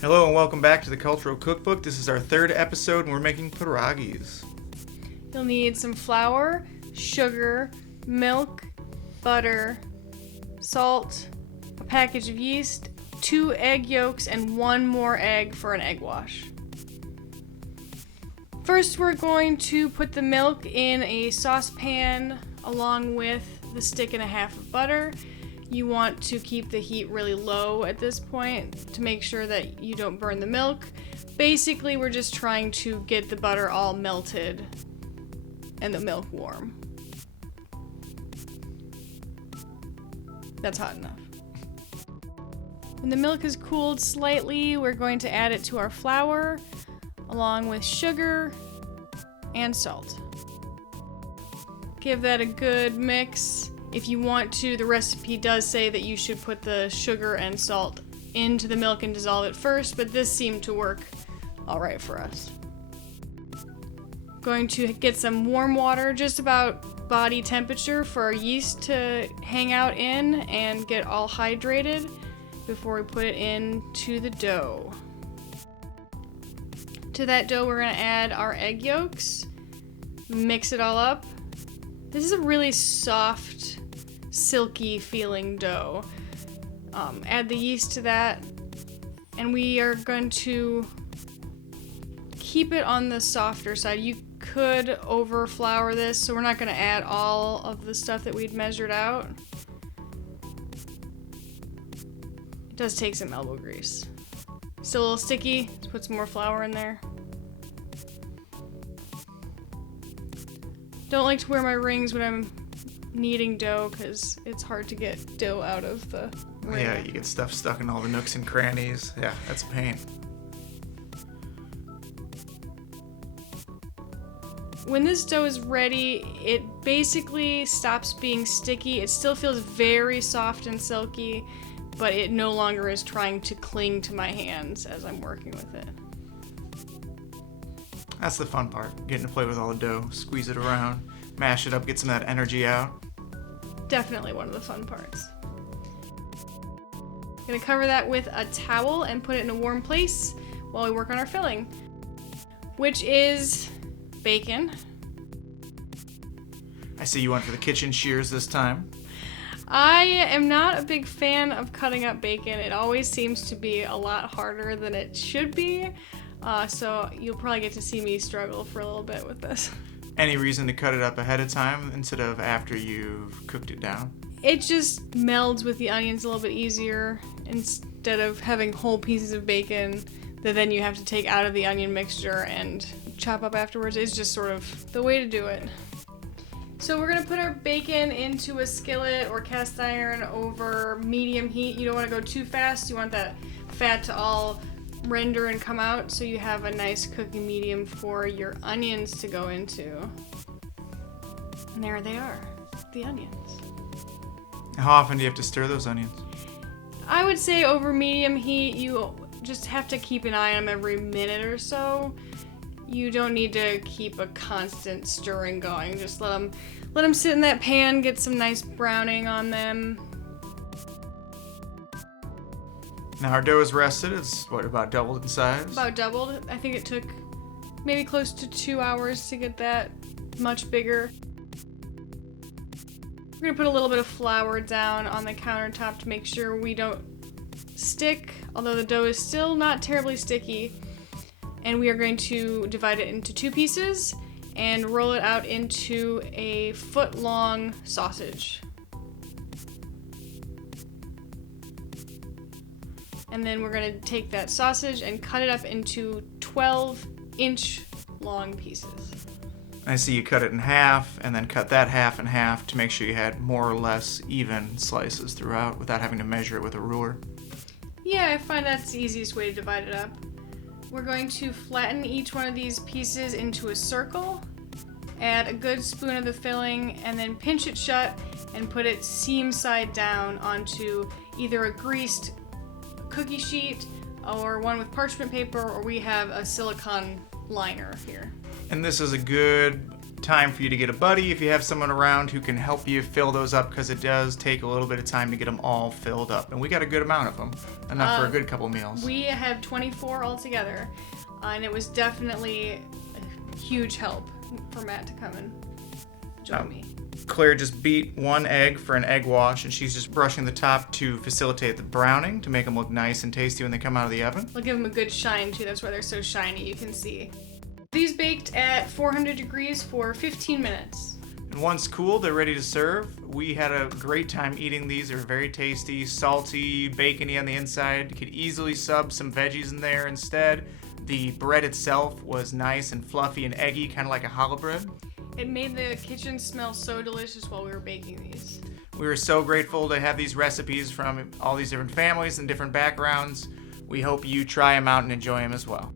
Hello and welcome back to the Cultural Cookbook. This is our third episode and we're making piragis. You'll need some flour, sugar, milk, butter, salt, a package of yeast, 2 egg yolks, and 1 more egg for an egg wash. First, we're going to put the milk in a saucepan along with the stick and a half of butter. You want to keep the heat really low at this point to make sure that you don't burn the milk. Basically, we're just trying to get the butter all melted and the milk warm. That's hot enough. When the milk has cooled slightly, we're going to add it to our flour along with sugar and salt. Give that a good mix. If you want to, the recipe does say that you should put the sugar and salt into the milk and dissolve it first, but this seemed to work all right for us. Going to get some warm water, just about body temperature, for our yeast to hang out in and get all hydrated before we put it into the dough. To that dough, we're going to add our egg yolks, mix it all up. This is a really soft, silky feeling dough. Add the yeast to that, and we are going to keep it on the softer side. You could over flour this, so we're not going to add all of the stuff that we'd measured out. It does take some elbow grease. Still a little sticky. Let's put some more flour in there. Don't like to wear my rings when I'm kneading dough because it's hard to get dough out of the ring. Yeah, you get stuff stuck in all the nooks and crannies. Yeah, that's a pain. When this dough is ready, it basically stops being sticky. It still feels very soft and silky, but it no longer is trying to cling to my hands as I'm working with it. That's the fun part, getting to play with all the dough, squeeze it around, mash it up, get some of that energy out. Definitely one of the fun parts. Gonna cover that with a towel and put it in a warm place while we work on our filling, which is bacon. I see you went for the kitchen shears this time. I am not a big fan of cutting up bacon. It always seems to be a lot harder than it should be. So you'll probably get to see me struggle for a little bit with this. Any reason to cut it up ahead of time instead of after you've cooked it down? It just melds with the onions a little bit easier instead of having whole pieces of bacon that then you have to take out of the onion mixture and chop up afterwards. It's just sort of the way to do it. So we're gonna put our bacon into a skillet or cast iron over medium heat. You don't wanna go too fast. You want that fat to all render and come out so you have a nice cooking medium for your onions to go into. And there they are, the onions. How often do you have to stir those onions? I would say over medium heat, you just have to keep an eye on them every minute or so. You don't need to keep a constant stirring going. Just let them sit in that pan, get some nice browning on them. Now our dough is rested. It's about doubled in size? About doubled. I think it took maybe close to 2 hours to get that much bigger. We're gonna put a little bit of flour down on the countertop to make sure we don't stick, although the dough is still not terribly sticky. And we are going to divide it into 2 pieces and roll it out into a foot-long sausage. And then we're going to take that sausage and cut it up into 12-inch long pieces. I see you cut it in half and then cut that half in half to make sure you had more or less even slices throughout without having to measure it with a ruler. Yeah, I find that's the easiest way to divide it up. We're going to flatten each one of these pieces into a circle, add a good spoon of the filling, and then pinch it shut and put it seam side down onto either a greased cookie sheet or one with parchment paper, or we have a silicone liner here. And this is a good time for you to get a buddy if you have someone around who can help you fill those up, because it does take a little bit of time to get them all filled up. And we got a good amount of them, enough for a good couple meals. We have 24 altogether, and it was definitely a huge help for Matt to come and join me. Claire just beat 1 egg for an egg wash, and she's just brushing the top to facilitate the browning, to make them look nice and tasty when they come out of the oven. We'll give them a good shine too. That's why they're so shiny, you can see. These baked at 400 degrees for 15 minutes. And once cooled, they're ready to serve. We had a great time eating these. They're very tasty, salty, bacony on the inside. You could easily sub some veggies in there instead. The bread itself was nice and fluffy and eggy, kind of like a challah bread. It made the kitchen smell so delicious while we were baking these. We were so grateful to have these recipes from all these different families and different backgrounds. We hope you try them out and enjoy them as well.